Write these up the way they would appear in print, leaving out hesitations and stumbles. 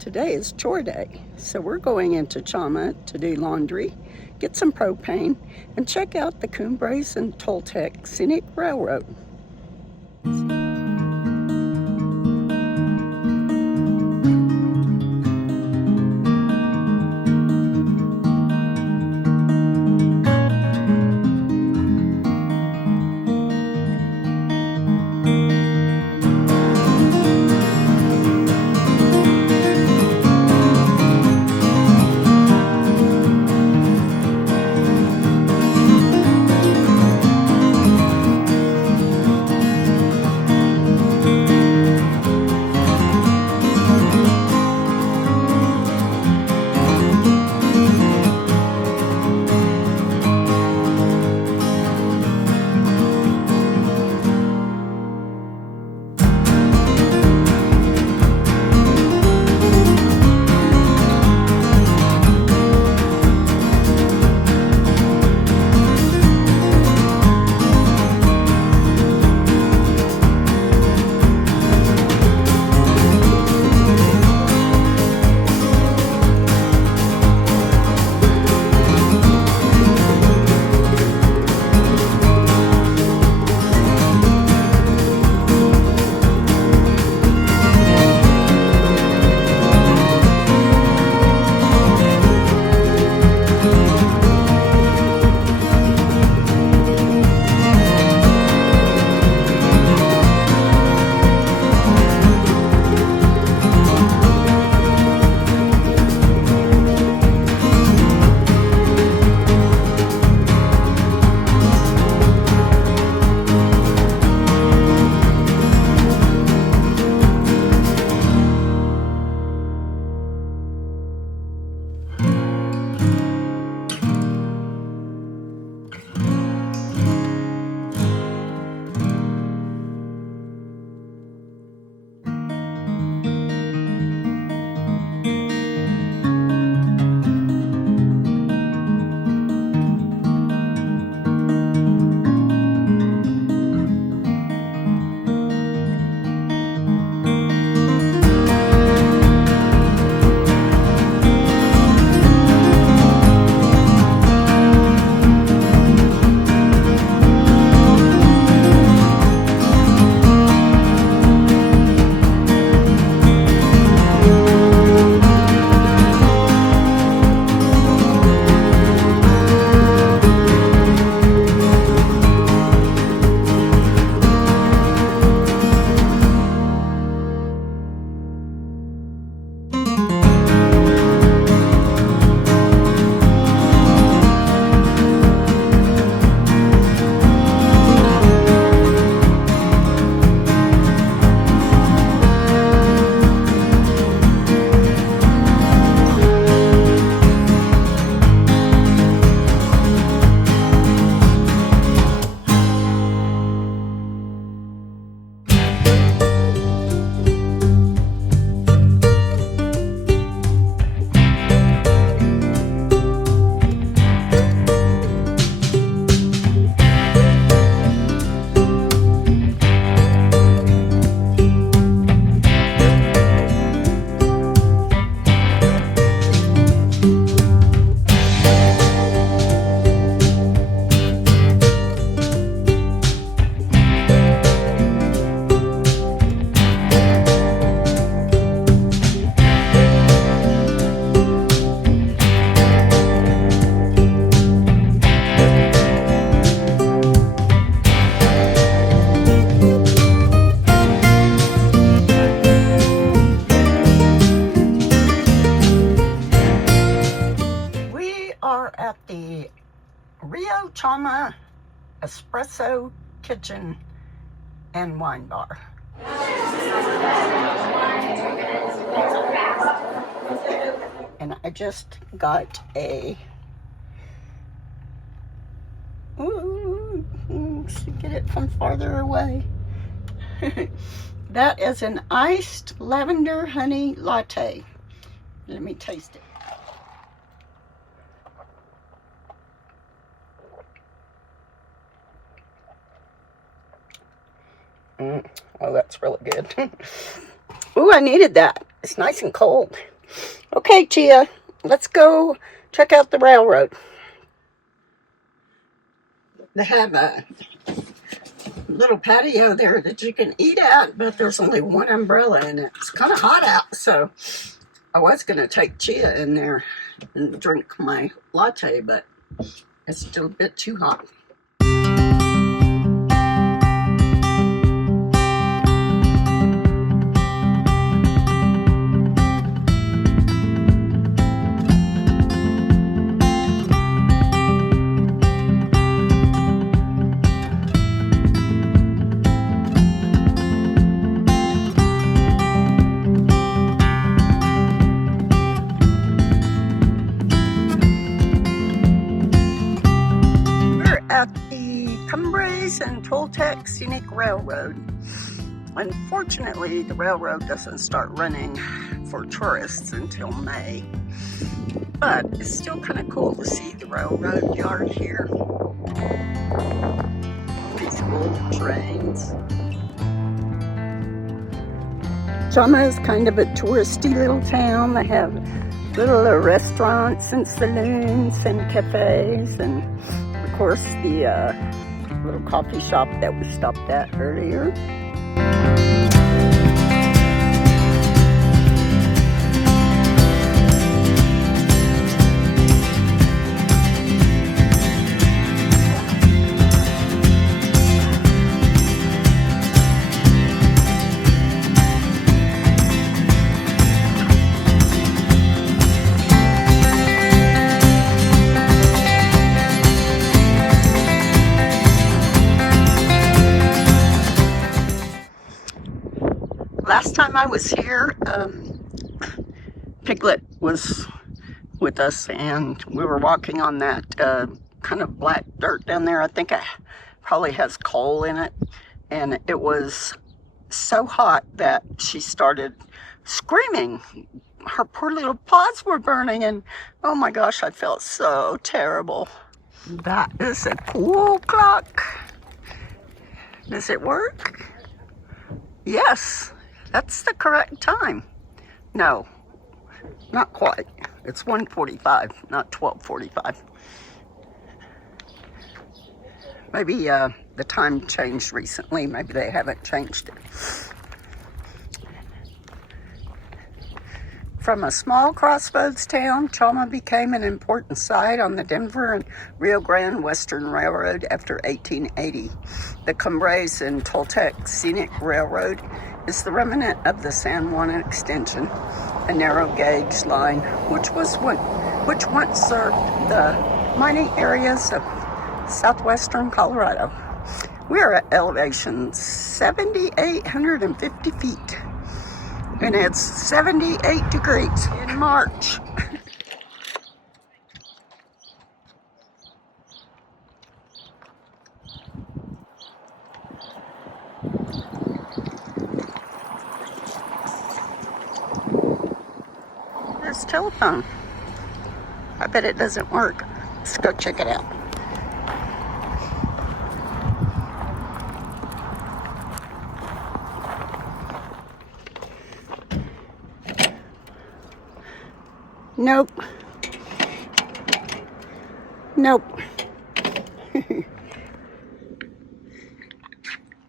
Today is chore day, so we're going into Chama to do laundry, get some propane, and check out the Cumbres and Toltec Scenic Railroad. At the Chama Espresso Kitchen and Wine Bar. And I just got a get it from farther away. That is an iced lavender honey latte. Let me taste it. Oh, that's really good. Ooh, I needed that. It's nice and cold. Okay, Chia, let's go check out the railroad. They have a little patio there that you can eat at, but there's only one umbrella and it's kind of hot out, so I was going to take Chia in there and drink my latte, but it's still a bit too hot. At the Cumbres and Toltec Scenic Railroad. Unfortunately, the railroad doesn't start running for tourists until May, but it's still kind of cool to see the railroad yard here. These old trains. Chama is kind of a touristy little town. They have little restaurants and saloons and cafes, and of course the little coffee shop that we stopped at earlier. Last time I was here, Piglet was with us, and we were walking on that kind of black dirt down there. I think it probably has coal in it, and it was so hot that she started screaming. Her poor little paws were burning, and oh my gosh, I felt so terrible. That is a cool clock. Does it work? Yes. That's the correct time. No, not quite. It's 1:45, not 12:45. Maybe the time changed recently. Maybe they haven't changed it. From a small crossroads town, Chama became an important site on the Denver and Rio Grande Western Railroad after 1880. The Cumbres and Toltec Scenic Railroad is the remnant of the San Juan extension, a narrow gauge line which once served the mining areas of southwestern Colorado. We are at elevation 7,850 feet, and it's 78 degrees in March. This telephone. I bet it doesn't work. Let's go check it out. Nope. Nope.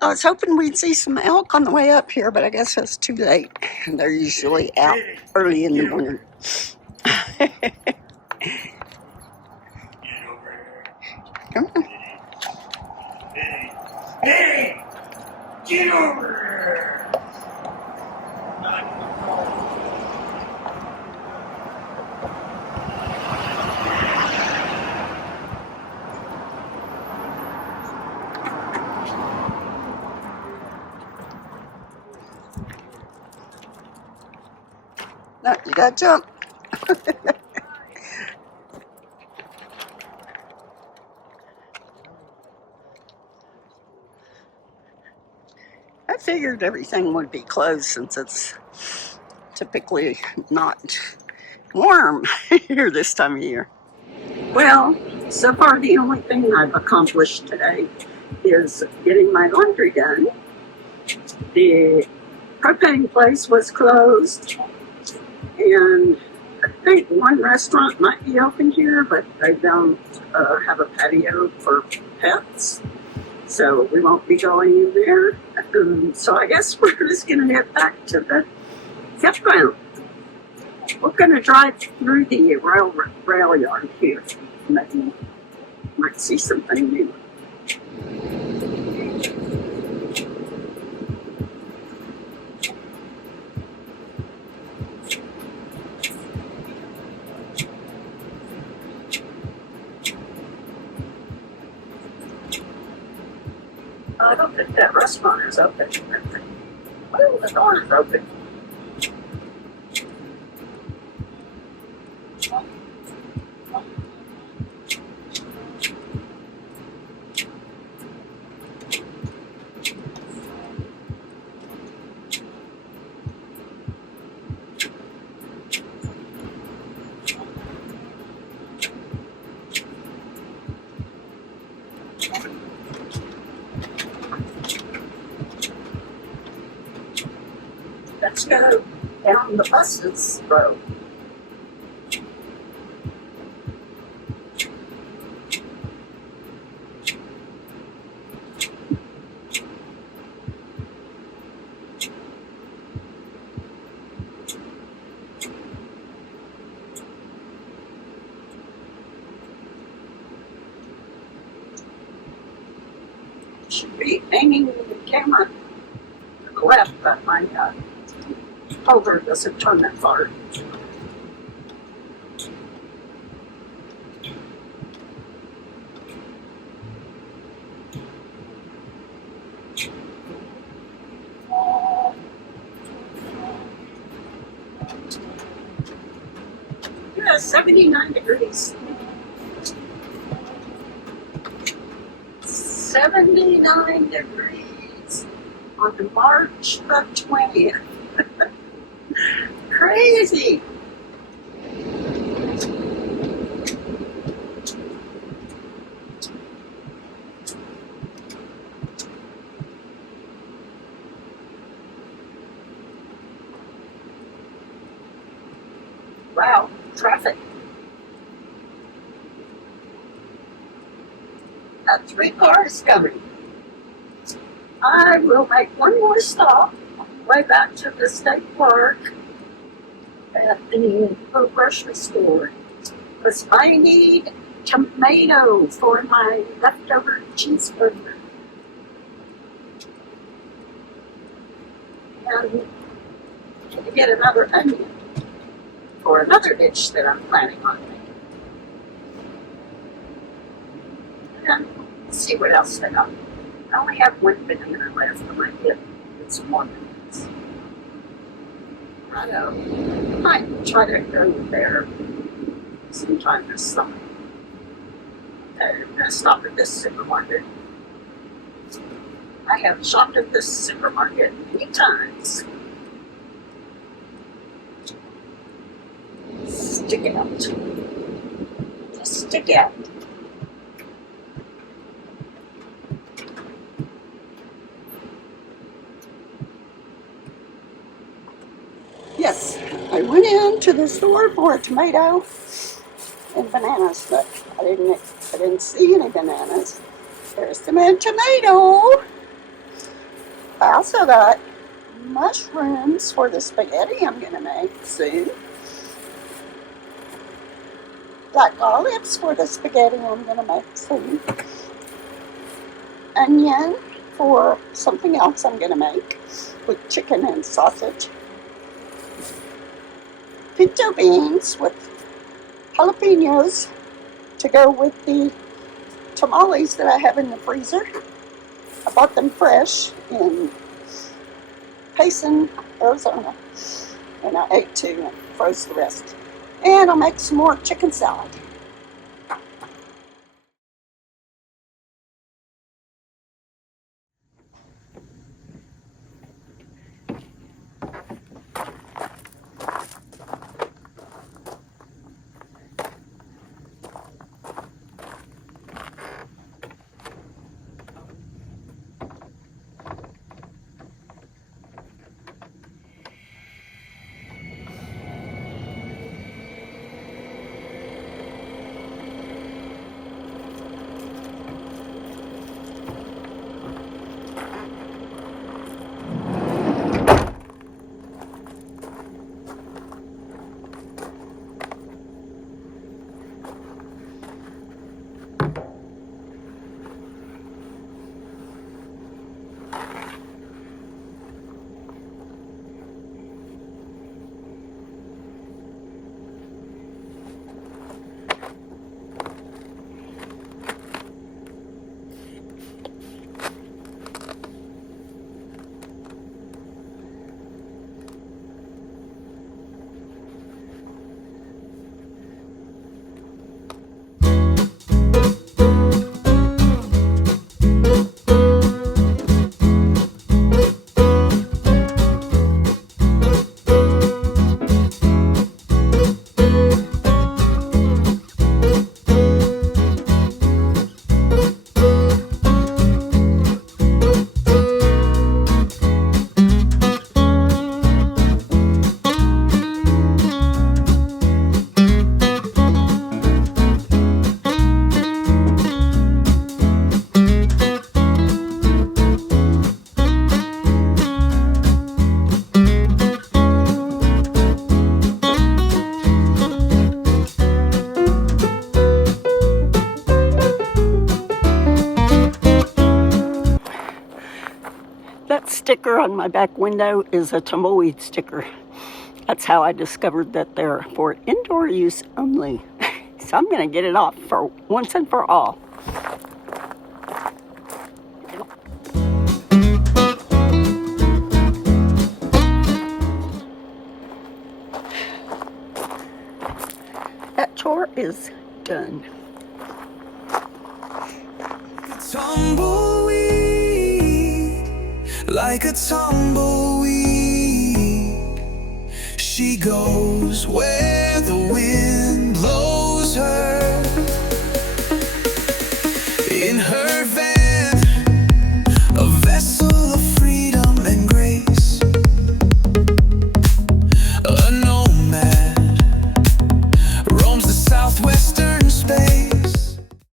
I was hoping we'd see some elk on the way up here, but I guess it's too late. They're usually out early in the morning. Come on. Hey! Get over here! No, you gotta jump. I figured everything would be closed since it's typically not warm here this time of year. Well, so far the only thing I've accomplished today is getting my laundry done. The propane place was closed, And I think one restaurant might be open here, but they don't have a patio for pets. So we won't be going in there. So I guess we're just going to head back to the campground. We're going to drive through the rail yard here. Maybe might see something new. I don't think that restaurant is open. Well, the door is open. Let's go down the buses road. Should be aiming the camera to the left, but my holder doesn't turn that far. Yeah, 79 degrees. 79 degrees on March the 20th. Crazy. Wow, traffic. Got 3 cars coming. I will make one more stop on the way back to the state park at the grocery store because I need tomato for my leftover cheeseburger. And to get another onion for another dish that I'm planning on making. And see what else they got. I only have one banana left. I might get some more bananas. I might try to go there sometime this summer. Okay, I'm going to stop at this supermarket. I have shopped at this supermarket many times. Stick it out. Just stick it out. Yes, I went into the store for a tomato and bananas, but I didn't see any bananas. There's some tomato. I also got mushrooms for the spaghetti I'm gonna make soon. Black olives for the spaghetti I'm gonna make soon. Onion for something else I'm gonna make with chicken and sausage. Pinto beans with jalapenos to go with the tamales that I have in the freezer. I bought them fresh in Payson, Arizona, and I ate 2 and froze the rest. And I'll make some more chicken salad. sticker on my back window is a tumbleweed sticker. That's how I discovered that they're for indoor use only. So I'm going to get it off for once and for all. That chore is done. Tumbleweed, like a tumbleweed, she goes where the wind